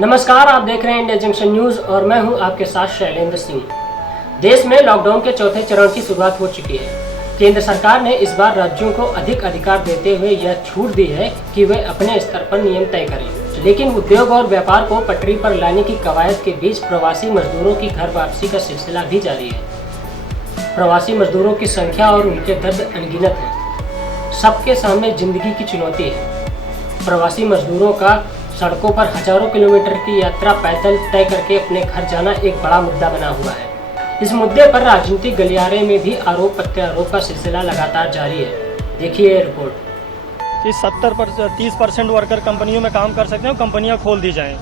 नमस्कार, आप देख रहे हैं इंडिया जंक्शन न्यूज और मैं हूं आपके साथ शैलेंद्र सिंह। देश में लॉकडाउन के चौथे चरण की शुरुआत हो चुकी है। केंद्र सरकार ने इस बार राज्यों को अधिक अधिकार देते हुए यह छूट दी है कि वे अपने स्तर पर नियम तय करें, लेकिन उद्योग और व्यापार को पटरी पर लाने की कवायद के बीच प्रवासी मजदूरों की घर वापसी का सिलसिला भी जारी है। प्रवासी मजदूरों की संख्या और उनके दर्द अनगिनत है। सबके सामने जिंदगी की चुनौती है। प्रवासी मजदूरों का सड़कों पर हजारों किलोमीटर की यात्रा पैदल तय करके अपने घर जाना एक बड़ा मुद्दा बना हुआ है। इस मुद्दे पर राजनीतिक गलियारे में भी आरोप प्रत्यारोप का सिलसिला लगातार जारी है। देखिए ये रिपोर्ट। कि 30% वर्कर कंपनियों में काम कर सकते हैं, कंपनियां खोल दी जाएं,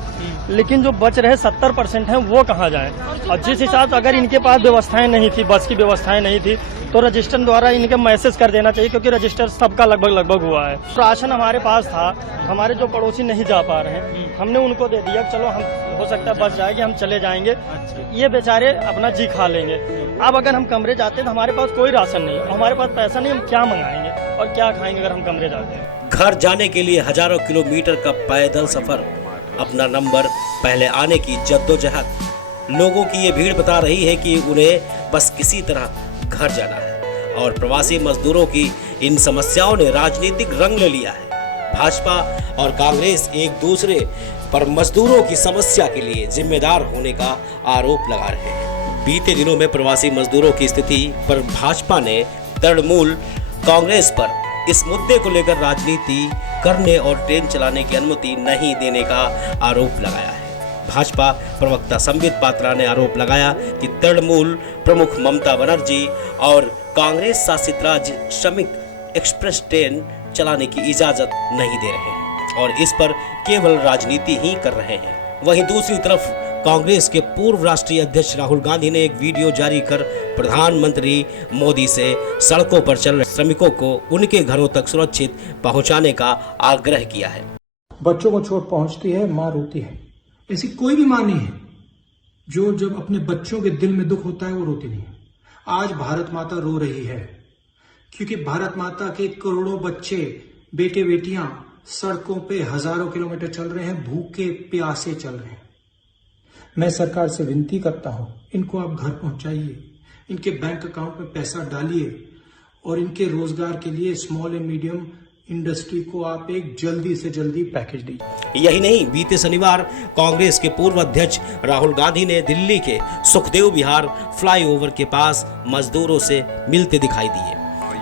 लेकिन जो बच रहे 70% हैं वो कहाँ जाएं? और जिस हिसाब से अगर इनके पास व्यवस्थाएं नहीं थी, बस की व्यवस्थाएं नहीं थी, तो रजिस्टर द्वारा इनके मैसेज कर देना चाहिए, क्योंकि रजिस्टर सबका लगभग हुआ है। राशन हमारे पास था, हमारे जो पड़ोसी नहीं जा पा रहे हैं, हमने उनको दे दिया, चलो हम हो सकता है बस जाएगी, हम चले जाएंगे, ये बेचारे अपना जी खा लेंगे। अब अगर हम कमरे जाते हैं तो हमारे पास कोई राशन नहीं है, हमारे पास पैसा नहीं, हम क्या मंगाएंगे और क्या खाएंगे अगर हम कमरे जाते हैं? घर जाने के लिए हजारों किलोमीटर का पैदल सफर, अपना नंबर पहले आने की जद्दोजहद। लोगों की ये भीड़ बता रही है कि उन्हें बस किसी तरह घर जाना है। और प्रवासी मजदूरों की इन समस्याओं ने राजनीतिक रंग ले लिया है। भाजपा और कांग्रेस एक दूसरे पर मजदूरों की समस्या के लिए जिम्मेदार होने का आरोप लगा रहे हैं। बीते दिनों में प्रवासी मजदूरों की स्थिति पर भाजपा ने तृणमूल कांग्रेस पर इस मुद्दे को लेकर राजनीति करने और ट्रेन चलाने की अनुमति नहीं देने का आरोप लगाया है। भाजपा प्रवक्ता संबित पात्रा ने आरोप लगाया कि तृणमूल प्रमुख ममता बनर्जी और कांग्रेस शासित राज्य श्रमिक एक्सप्रेस ट्रेन चलाने की इजाजत नहीं दे रहे हैं और इस पर केवल राजनीति ही कर रहे हैं। वहीं दूसरी तरफ कांग्रेस के पूर्व राष्ट्रीय अध्यक्ष राहुल गांधी ने एक वीडियो जारी कर प्रधानमंत्री मोदी से सड़कों पर चल रहे श्रमिकों को उनके घरों तक सुरक्षित पहुंचाने का आग्रह किया है। बच्चों को चोट पहुंचती है, मां रोती है। ऐसी कोई भी मां नहीं है जो जब अपने बच्चों के दिल में दुख होता है वो रोती नहीं है। आज भारत माता रो रही है क्योंकि भारत माता के करोड़ों बच्चे, बेटे बेटियां सड़कों पे हजारों किलोमीटर चल रहे हैं, भूखे प्यासे चल रहे हैं। मैं सरकार से विनती करता हूं, इनको आप घर पहुंचाइए, इनके बैंक अकाउंट में पैसा डालिए और इनके रोजगार के लिए स्मॉल एंड मीडियम इंडस्ट्री को आप एक जल्दी से जल्दी पैकेज दीजिए। यही नहीं, बीते शनिवार कांग्रेस के पूर्व अध्यक्ष राहुल गांधी ने दिल्ली के सुखदेव विहार फ्लाईओवर के पास मजदूरों से मिलते दिखाई दिए।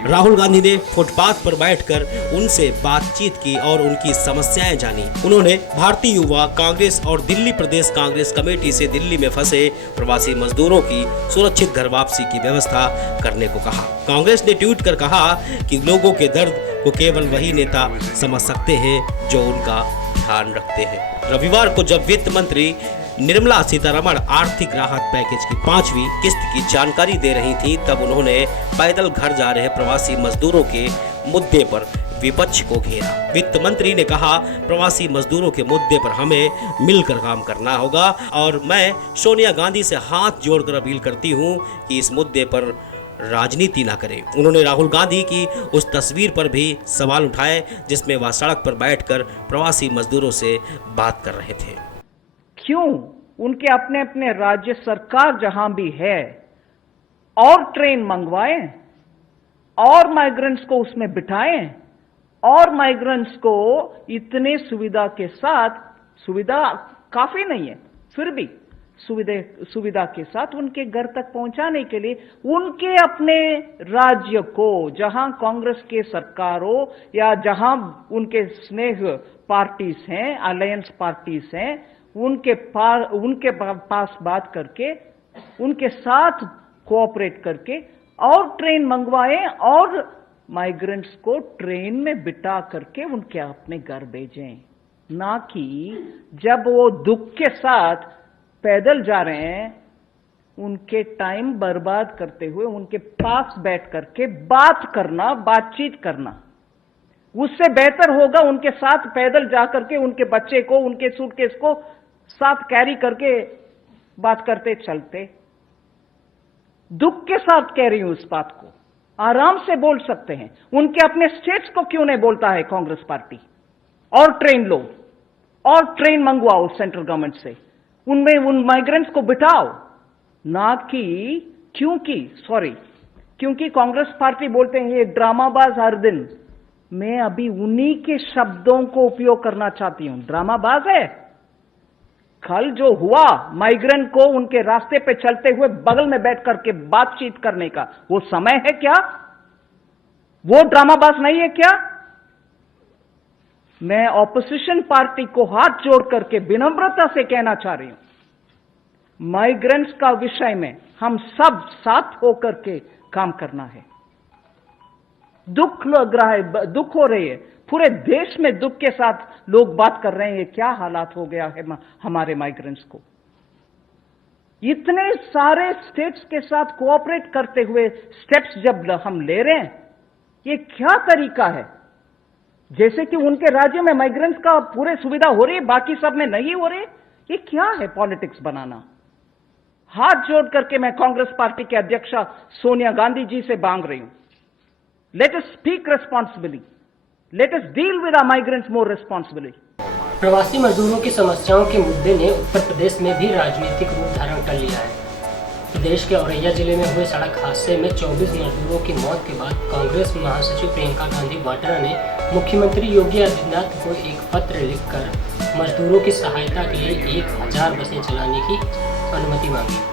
राहुल गांधी ने फुटपाथ पर बैठकर उनसे बातचीत की और उनकी समस्याएं जानी। उन्होंने भारतीय युवा कांग्रेस और दिल्ली प्रदेश कांग्रेस कमेटी से दिल्ली में फंसे प्रवासी मजदूरों की सुरक्षित घर वापसी की व्यवस्था करने को कहा। कांग्रेस ने ट्वीट कर कहा कि लोगों के दर्द को केवल वही नेता समझ सकते हैं जो उनका ध्यान रखते हैं। रविवार को जब वित्त मंत्री निर्मला सीतारमण आर्थिक राहत पैकेज की 5वीं किस्त की जानकारी दे रही थी, तब उन्होंने पैदल घर जा रहे प्रवासी मजदूरों के मुद्दे पर विपक्ष को घेरा। वित्त मंत्री ने कहा, प्रवासी मजदूरों के मुद्दे पर हमें मिलकर काम करना होगा और मैं सोनिया गांधी से हाथ जोड़कर अपील करती हूं कि इस मुद्दे पर राजनीति ना करें। उन्होंने राहुल गांधी की उस तस्वीर पर भी सवाल उठाए जिसमें वह सड़क पर बैठकर प्रवासी मजदूरों से बात कर रहे थे। क्यों उनके अपने अपने राज्य सरकार जहां भी है और ट्रेन मंगवाएं और माइग्रेंट्स को उसमें बिठाएं और माइग्रेंट्स को इतने सुविधा के साथ, सुविधा काफी नहीं है फिर भी सुविधा के साथ उनके घर तक पहुंचाने के लिए उनके अपने राज्य को, जहां कांग्रेस के सरकार हो या जहां उनके स्नेह पार्टीज हैं, अलायंस पार्टीज हैं, उनके पास बात करके उनके साथ कोऑपरेट करके और ट्रेन मंगवाएं और माइग्रेंट्स को ट्रेन में बिठा करके उनके अपने घर भेजें, ना कि जब वो दुख के साथ पैदल जा रहे हैं उनके टाइम बर्बाद करते हुए उनके पास बैठ करके बातचीत करना। उससे बेहतर होगा उनके साथ पैदल जाकर के उनके बच्चे को, उनके सूटकेस को साथ कैरी करके बात करते चलते। दुख के साथ कह रही हूं इस बात को, आराम से बोल सकते हैं। उनके अपने स्टेट्स को क्यों नहीं बोलता है कांग्रेस पार्टी? और ट्रेन लो और ट्रेन मंगवाओ सेंट्रल गवर्नमेंट से, उनमें उन माइग्रेंट्स को बिठाओ, ना कि क्योंकि कांग्रेस पार्टी बोलते हैं ये ड्रामाबाज हर दिन। मैं अभी उन्हीं के शब्दों को उपयोग करना चाहती हूं। ड्रामाबाज है। कल जो हुआ माइग्रेंट को उनके रास्ते पे चलते हुए बगल में बैठ करके बातचीत करने का, वो समय है क्या? वो ड्रामाबाज नहीं है क्या? मैं ऑपोजिशन पार्टी को हाथ जोड़ करके विनम्रता से कहना चाह रही हूं, माइग्रेंट्स का विषय में हम सब साथ होकर के काम करना है। दुख लग रहा है, दुख हो रही है, पूरे देश में दुख के साथ लोग बात कर रहे हैं क्या हालात हो गया है हमारे माइग्रेंट्स को। इतने सारे स्टेट्स के साथ कोऑपरेट करते हुए स्टेप्स जब हम ले रहे हैं, ये क्या तरीका है? जैसे कि उनके राज्य में माइग्रेंट्स का पूरे सुविधा हो रही है, बाकी सब में नहीं हो रही। ये क्या है पॉलिटिक्स बनाना? हाथ जोड़ करके मैं कांग्रेस पार्टी के अध्यक्षा सोनिया गांधी जी से मांग रही हूं, let us speak responsibly, let us deal with our migrants more responsibly. प्रवासी मजदूरों की समस्याओं के मुद्दे ने उत्तर प्रदेश में भी राजनीतिक रूप धारण कर लिया है। प्रदेश के औरैया जिले में हुए सड़क हादसे में 24 मजदूरों की मौत के बाद कांग्रेस महासचिव प्रियंका गांधी वाड्रा ने मुख्यमंत्री योगी आदित्यनाथ को एक पत्र लिखकर मजदूरों की सहायता के लिए 1000 बसें चलाने की अनुमति मांगी।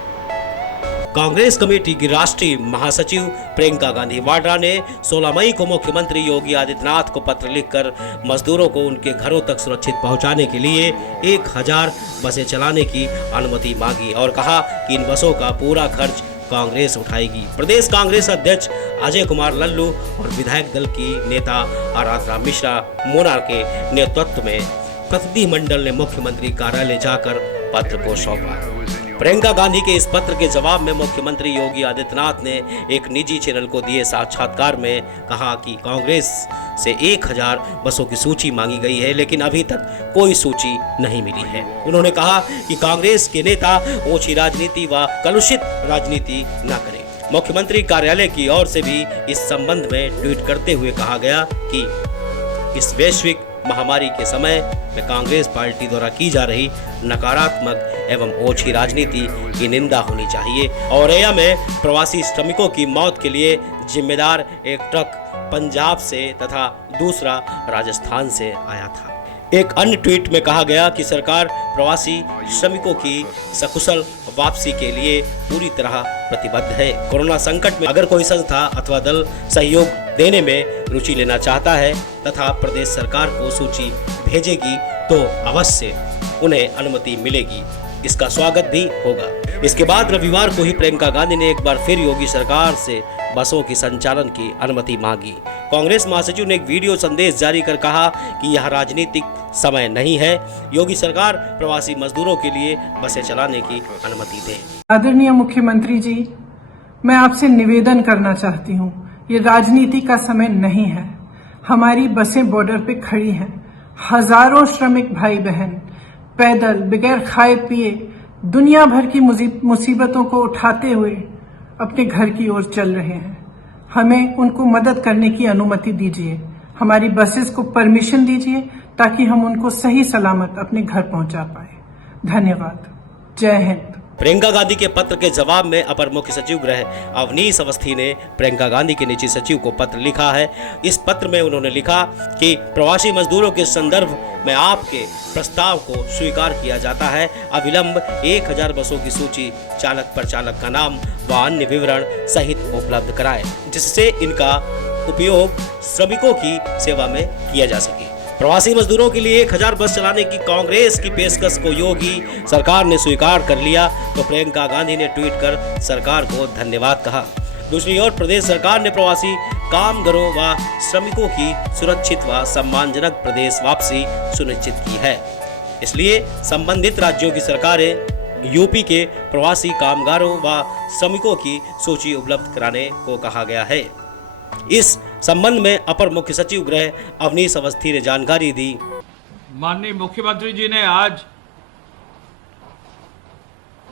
कांग्रेस कमेटी की राष्ट्रीय महासचिव प्रियंका गांधी वाड्रा ने 16 मई को मुख्यमंत्री योगी आदित्यनाथ को पत्र लिखकर मजदूरों को उनके घरों तक सुरक्षित पहुंचाने के लिए 1000 बसें चलाने की अनुमति मांगी और कहा कि इन बसों का पूरा खर्च कांग्रेस उठाएगी। प्रदेश कांग्रेस अध्यक्ष अजय कुमार लल्लू और विधायक दल की नेता आराधना मिश्रा मोना के नेतृत्व में प्रतिनिधिमंडल ने मुख्यमंत्री कार्यालय जाकर पत्र को सौंपा। प्रियंका गांधी के इस पत्र के जवाब में मुख्यमंत्री योगी आदित्यनाथ ने एक निजी चैनल को दिए साक्षात्कार में कहा कि कांग्रेस से 1000 बसों की सूची मांगी गई है, लेकिन अभी तक कोई सूची नहीं मिली है। उन्होंने कहा कि कांग्रेस के नेता ओछी राजनीति व कलुषित राजनीति न करें। मुख्यमंत्री कार्यालय की ओर से भी इस संबंध में ट्वीट करते हुए कहा गया कि इस वैश्विक महामारी के समय में कांग्रेस पार्टी द्वारा की जा रही नकारात्मक एवं ओछी राजनीति की निंदा होनी चाहिए। औरैया में प्रवासी श्रमिकों की मौत के लिए जिम्मेदार एक ट्रक पंजाब से तथा दूसरा राजस्थान से आया था। एक अन्य ट्वीट में कहा गया कि सरकार प्रवासी श्रमिकों की सकुशल वापसी के लिए पूरी तरह प्रतिबद्ध है। कोरोना संकट में अगर कोई संस्था अथवा दल सहयोग देने में रुचि लेना चाहता है तथा प्रदेश सरकार को सूची भेजेगी तो अवश्य उन्हें अनुमति मिलेगी, इसका स्वागत भी होगा। इसके बाद रविवार को ही प्रियंका गांधी ने एक बार फिर योगी सरकार से बसों की संचालन की अनुमति मांगी। कांग्रेस महासचिव ने एक वीडियो संदेश जारी कर कहा कि यह राजनीतिक समय नहीं है, योगी सरकार प्रवासी मजदूरों के लिए बसें चलाने की अनुमति दे। आदरणीय मुख्यमंत्री जी, मैं आपसे निवेदन करना चाहती हूँ, ये राजनीति का समय नहीं है। हमारी बसें बॉर्डर पे खड़ी हैं, हजारों श्रमिक भाई बहन पैदल बगैर खाए पिए दुनिया भर की मुसीबतों को उठाते हुए अपने घर की ओर चल रहे हैं। हमें उनको मदद करने की अनुमति दीजिए, हमारी बसेस को परमिशन दीजिए ताकि हम उनको सही सलामत अपने घर पहुंचा पाए। धन्यवाद। जय हिंद। प्रियंका गांधी के पत्र के जवाब में अपर मुख्य सचिव गृह अवनीश अवस्थी ने प्रियंका गांधी के निजी सचिव को पत्र लिखा है। इस पत्र में उन्होंने लिखा कि प्रवासी मजदूरों के संदर्भ में आपके प्रस्ताव को स्वीकार किया जाता है। अविलंब 1000 बसों की सूची चालक परिचालक का नाम व अन्य विवरण सहित उपलब्ध कराएं, जिससे इनका उपयोग श्रमिकों की सेवा में किया जा सके। प्रवासी मजदूरों के लिए 1000 बस चलाने की कांग्रेस की पेशकश को योगी सरकार ने स्वीकार कर लिया तो प्रियंका गांधी ने ट्वीट कर सरकार को धन्यवाद कहा। दूसरी ओर प्रदेश सरकार ने प्रवासी कामगारों व श्रमिकों की सुरक्षित व सम्मानजनक प्रदेश वापसी सुनिश्चित की है। इसलिए संबंधित राज्यों की सरकारें यूपी के प्रवासी कामगारों व श्रमिकों की सूची उपलब्ध कराने को कहा गया है। इस संबंध में अपर मुख्य सचिव गृह अवनीश अवस्थी ने जानकारी दी। माननीय मुख्यमंत्री जी ने आज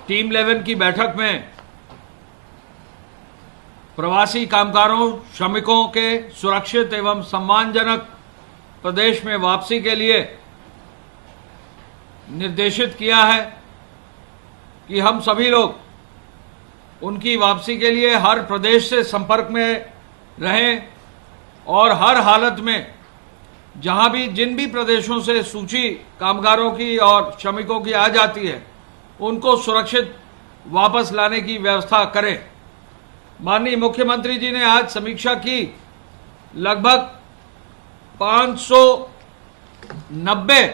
टीम 11 की बैठक में प्रवासी कामगारों श्रमिकों के सुरक्षित एवं सम्मानजनक प्रदेश में वापसी के लिए निर्देशित किया है कि हम सभी लोग उनकी वापसी के लिए हर प्रदेश से संपर्क में रहें और हर हालत में जहां भी जिन भी प्रदेशों से सूची कामगारों की और श्रमिकों की आ जाती है उनको सुरक्षित वापस लाने की व्यवस्था करें। माननीय मुख्यमंत्री जी ने आज समीक्षा की। लगभग 590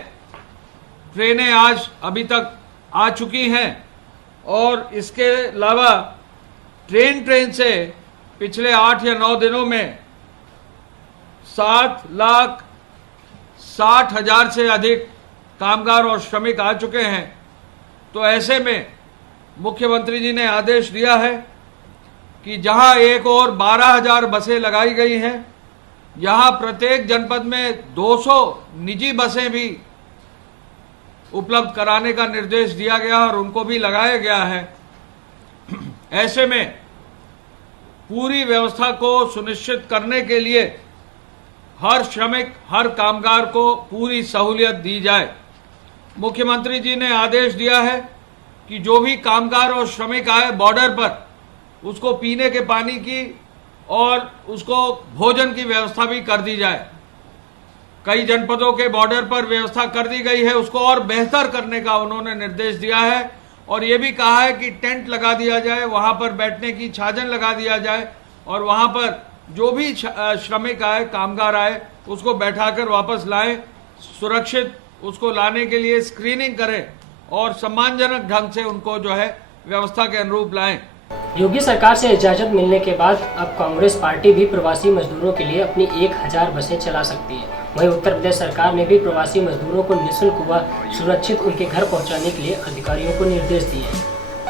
ट्रेनें आज अभी तक आ चुकी हैं और इसके अलावा ट्रेन से पिछले 8 या 9 दिनों में 7,60,000 से अधिक कामगार और श्रमिक आ चुके हैं। तो ऐसे में मुख्यमंत्री जी ने आदेश दिया है कि जहां एक और 12,000 बसें लगाई गई हैं, यहां प्रत्येक जनपद में 200 निजी बसें भी उपलब्ध कराने का निर्देश दिया गया और उनको भी लगाया गया है। ऐसे में पूरी व्यवस्था को सुनिश्चित करने के लिए हर श्रमिक, हर कामगार को पूरी सहूलियत दी जाए। मुख्यमंत्री जी ने आदेश दिया है कि जो भी कामगार और श्रमिक आए बॉर्डर पर, उसको पीने के पानी की और उसको भोजन की व्यवस्था भी कर दी जाए। कई जनपदों के बॉर्डर पर व्यवस्था कर दी गई है, उसको और बेहतर करने का उन्होंने निर्देश दिया है और ये भी कहा है कि टेंट लगा दिया जाए, वहां पर बैठने की छाजन लगा दिया जाए और वहां पर जो भी श्रमिक आए, कामगार आए, उसको बैठाकर वापस लाएं, सुरक्षित उसको लाने के लिए स्क्रीनिंग करें और सम्मानजनक ढंग से उनको जो है व्यवस्था के अनुरूप लाएं। योगी सरकार से इजाजत मिलने के बाद अब कांग्रेस पार्टी भी प्रवासी मजदूरों के लिए अपनी 1000 बसें चला सकती है। वहीं उत्तर प्रदेश सरकार ने भी प्रवासी मजदूरों को निःशुल्क व सुरक्षित उनके घर पहुंचाने के लिए अधिकारियों को निर्देश दिए हैं।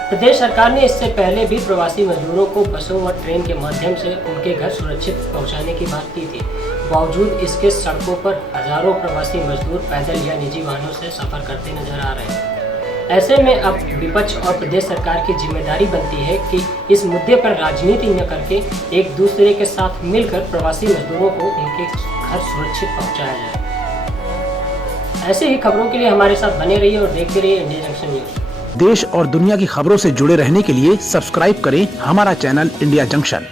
प्रदेश सरकार ने इससे पहले भी प्रवासी मजदूरों को बसों व ट्रेन के माध्यम से उनके घर सुरक्षित पहुंचाने की बात की थी। बावजूद इसके सड़कों पर हजारों प्रवासी मजदूर पैदल या निजी वाहनों से सफर करते नजर आ रहे हैं। ऐसे में अब विपक्ष और प्रदेश सरकार की जिम्मेदारी बनती है कि इस मुद्दे पर राजनीति न करके एक दूसरे के साथ मिलकर प्रवासी मजदूरों को उनके घर सुरक्षित पहुंचाया जाए। ऐसे ही खबरों के लिए हमारे साथ बने रहिए और देखते रहिए इंडिया जंक्शन न्यूज। देश और दुनिया की खबरों से जुड़े रहने के लिए सब्सक्राइब करें हमारा चैनल इंडिया जंक्शन।